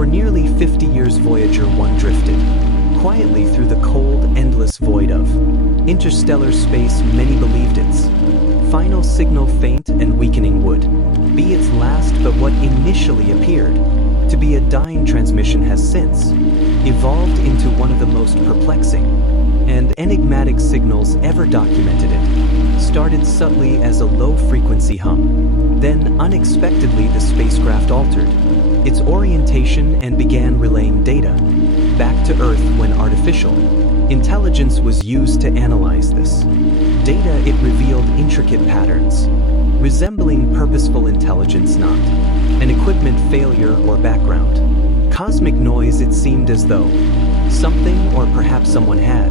For nearly 50 years Voyager 1 drifted, quietly through the cold, endless void of interstellar space. Many believed its final signal, faint and weakening, would be its last, but what initially appeared to be a dying transmission has since evolved into one of the most perplexing and enigmatic signals ever documented. It started subtly as a low-frequency hum. Then, unexpectedly, the spacecraft altered its orientation and began relaying data back to Earth. When artificial intelligence was used to analyze this data, it revealed intricate patterns resembling purposeful intelligence, not an equipment failure or background cosmic noise. It seemed as though something, or perhaps someone, had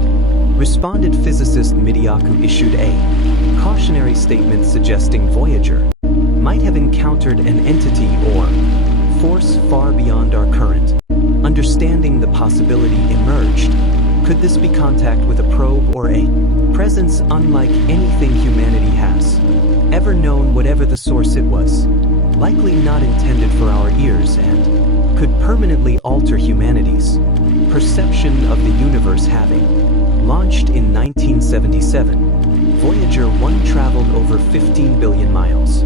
responded. Physicist Michio Kaku issued a cautionary statement suggesting Voyager might have encountered an entity or force far beyond our current understanding. The possibility emerged. Could this be contact with a probe or a presence unlike anything humanity has ever known? Whatever the source, it was likely not intended for our ears and could permanently alter humanity's perception of the universe. Having launched in 1977, Voyager 1 traveled over 15 billion miles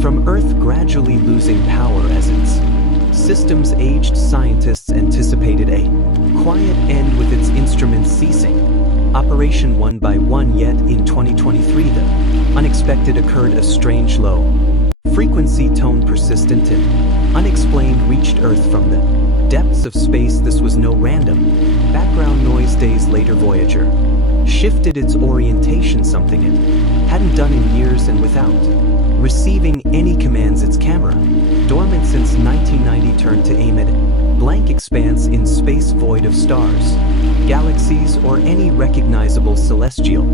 from Earth, gradually losing power as its systems aged. Scientists anticipated a quiet end with its instruments ceasing operation one by one, yet in 2023 the unexpected occurred. A strange low frequency tone, persistent and unexplained, reached Earth from the depths of space. This was no random background noise. Days later, Voyager shifted its orientation, something it hadn't done in years, and without receiving any commands, its camera, dormant since 1990, turned to aim at blank expanse in space, void of stars, galaxies, or any recognizable celestial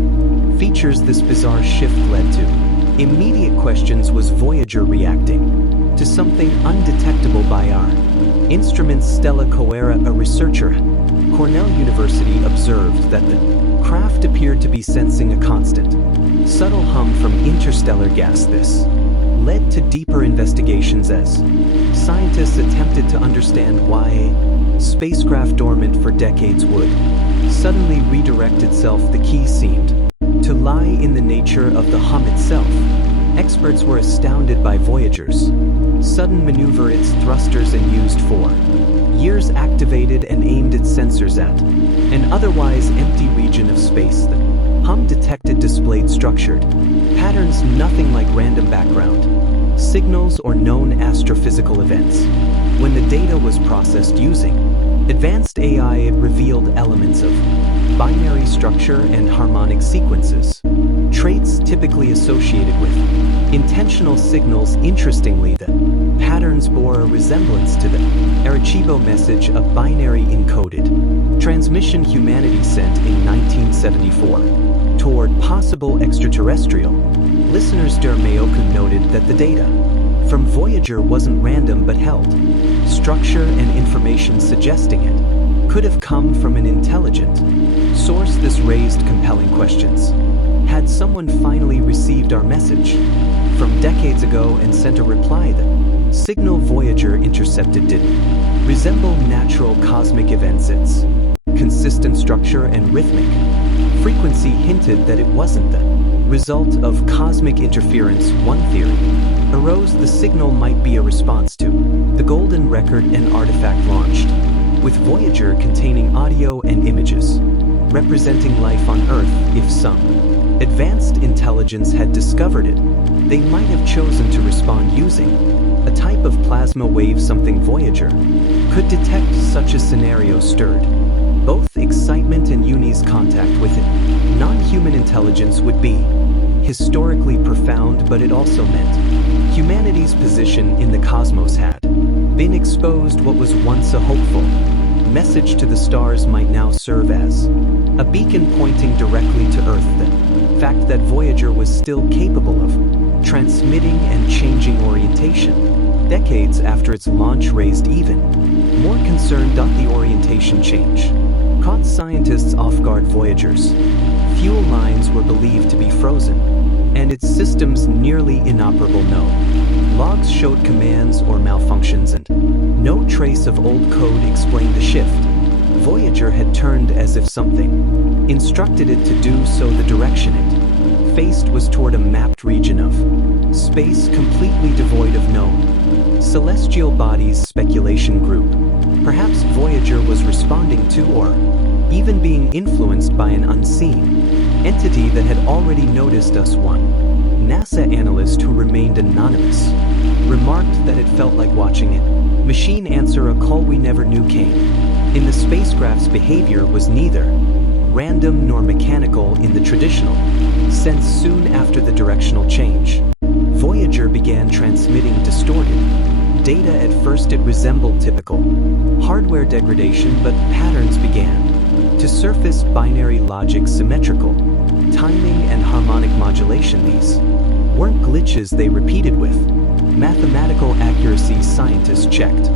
features. This bizarre shift led to immediate questions. Was Voyager reacting to something undetectable by our instruments? Stella Coera, a researcher at Cornell University, observed that the craft appeared to be sensing a constant, subtle hum from interstellar gas. This led to deeper investigations as scientists attempted to understand why a spacecraft dormant for decades would suddenly redirect itself. The key seemed to lie in the nature of the hum itself. Experts were astounded by Voyager's sudden maneuver. Its thrusters, and used for years, activated and aimed its sensors at an otherwise empty region of space. The hum detected displayed structured patterns, nothing like random background signals or known astrophysical events. When the data was processed using advanced AI, it revealed elements of binary structure and harmonic sequences, traits typically associated with intentional signals. Interestingly, the patterns bore a resemblance to the Arecibo message, a binary encoded transmission humanity sent in 1974 toward possible extraterrestrial listeners. Dermayoku noted that the data from Voyager wasn't random but held structure and information, suggesting it could have come from an intelligent source. This raised compelling questions. Had someone finally received our message from decades ago and sent a reply? The signal Voyager intercepted didn't resemble natural cosmic events. Its consistent structure and rhythmic frequency hinted that it wasn't the result of cosmic interference. One theory arose: the signal might be a response to the Golden Record, an artifact launched with Voyager containing audio and images representing life on Earth. If some advanced intelligence had discovered it, they might have chosen to respond using a type of plasma wave. Something Voyager could detect. Such a scenario stirred both excitement and UNI's contact with it. Non-human intelligence would be historically profound, but it also meant humanity's position in the cosmos had been exposed. What was once a hopeful message to the stars might now serve as a beacon pointing directly to Earth. The fact that Voyager was still capable of transmitting and changing orientation decades after its launch raised even more concern. The orientation change caught scientists off guard. Voyager's fuel lines were believed to be frozen, and its systems nearly inoperable. No logs showed commands or malfunctions, and No trace of old code explained the shift. Voyager had turned as if something instructed it to do so. The direction it faced was toward a mapped region of space completely devoid of known celestial bodies. Speculation group. Perhaps Voyager was responding to or even being influenced by an unseen entity that had already noticed us. One NASA analyst who remained anonymous remarked that it felt like watching it machine answer a call we never knew came. In the spacecraft's behavior was neither random nor mechanical in the traditional sense. Soon after the directional change, Voyager began transmitting distorted data. At first it resembled typical hardware degradation, but patterns began to surface: binary logic, symmetrical timing, and harmonic modulation. These weren't glitches they repeated with mathematical accuracy. Scientists checked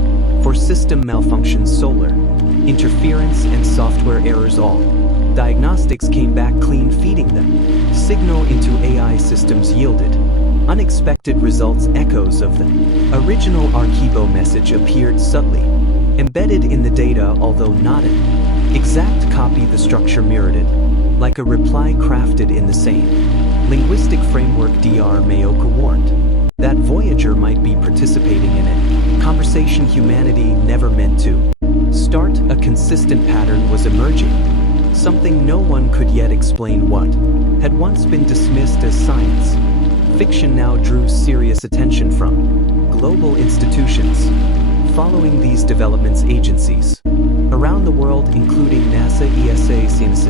for system malfunctions, solar interference, and software errors. All diagnostics came back clean, feeding the signal into AI systems yielded unexpected results. Echoes of the original Archivo message appeared subtly embedded in the data, although not an exact copy. The structure mirrored it, like a reply crafted in the same linguistic framework. Dr. Mayoka warned that Voyager might be participating in a conversation humanity never meant to start. A consistent pattern was emerging, something no one could yet explain. What had once been dismissed as science fiction now drew serious attention from global institutions. Following these developments, agencies around the world, including NASA, ESA, CNES,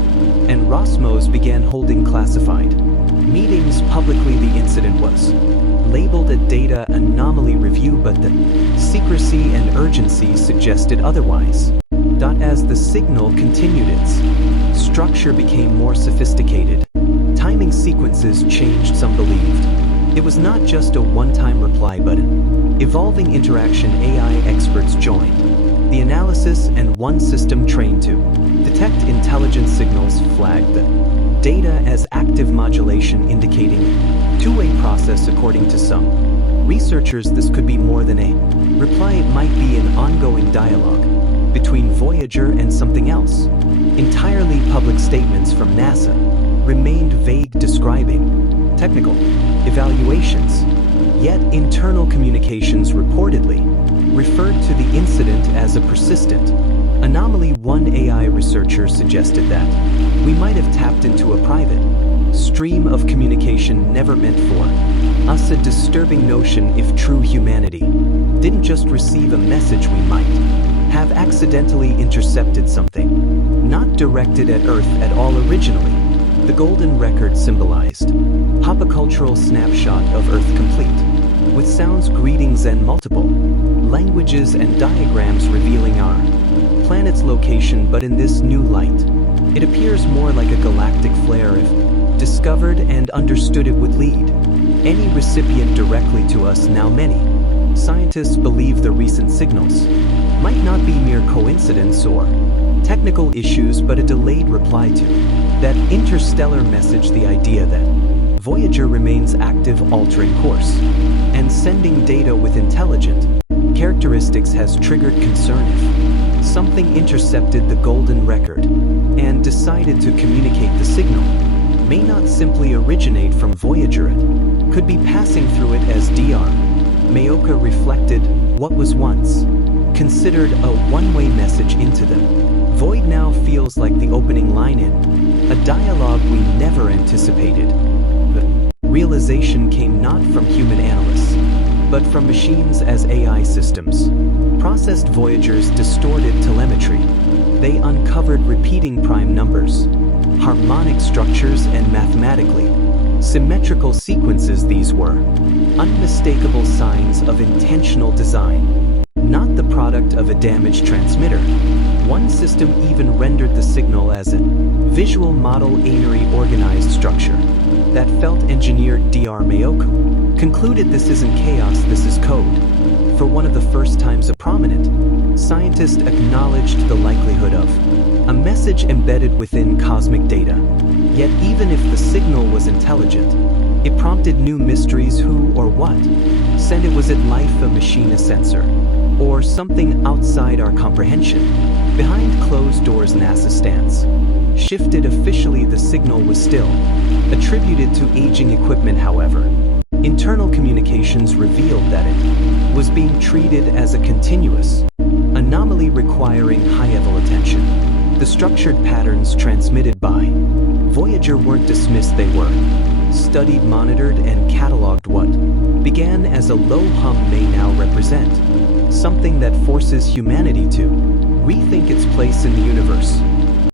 and Rosmos, began holding classified meetings publicly. The incident was labeled a data anomaly review, but the secrecy and urgency suggested otherwise. As the signal continued, its structure became more sophisticated. Timing sequences changed. Some believed it was not just a one-time reply, but an evolving interaction. AI experts joined the analysis, and one system trained to detect intelligence signals flagged the data as active modulation, indicating two-way process. According to some researchers, this could be more than a reply. It might be an ongoing dialogue between Voyager and something else entirely. Public statements from NASA remained vague, describing technical evaluations, yet internal communications reportedly referred to the incident as a persistent anomaly. One AI researcher suggested that we might have tapped into a private stream of communication never meant for us. A disturbing notion. If true, humanity didn't just receive a message, we might have accidentally intercepted something not directed at Earth at all. Originally, the golden record symbolized hopicultural snapshot of Earth, complete with sounds, greetings, and multiple languages and diagrams revealing our planet's location. But in this new light, it appears more like a galactic flare. If discovered and understood, it would lead any recipient directly to us. Now many scientists believe the recent signals might not be mere coincidence or technical issues, but a delayed reply to that interstellar message. The idea that Voyager remains active, altering course, and sending data with intelligent characteristics has triggered concern. If something intercepted the golden record and decided to communicate, the signal may not simply originate from Voyager. It could be passing through it. As Dr. Mayoka reflected, what was once considered a one-way message into the void now feels like the opening line in a dialogue we never anticipated. The realization came not from human analysts, but from machines as AI systems processed Voyager's distorted telemetry. They uncovered repeating prime numbers, harmonic structures, and mathematically symmetrical sequences. These were unmistakable signs of intentional design, not the product of a damaged transmitter. One system even rendered the signal as a visual model, a organized structure that felt engineered. Dr. Mayoku concluded, this isn't chaos, this is code. For one of the first times, a prominent scientist acknowledged the likelihood of a message embedded within cosmic data. Yet even if the signal was intelligent, it prompted new mysteries. Who or what sent it? Was it life, a machine, a sensor? or something outside our comprehension. Behind closed doors, NASA stance. Shifted officially, the signal was still attributed to aging equipment, however. Internal communications revealed that it was being treated as a continuous anomaly requiring high-level attention. The structured patterns transmitted by Voyager weren't dismissed, they were studied, monitored, and cataloged. What began as a low hum may now represent something that forces humanity to rethink its place in the universe.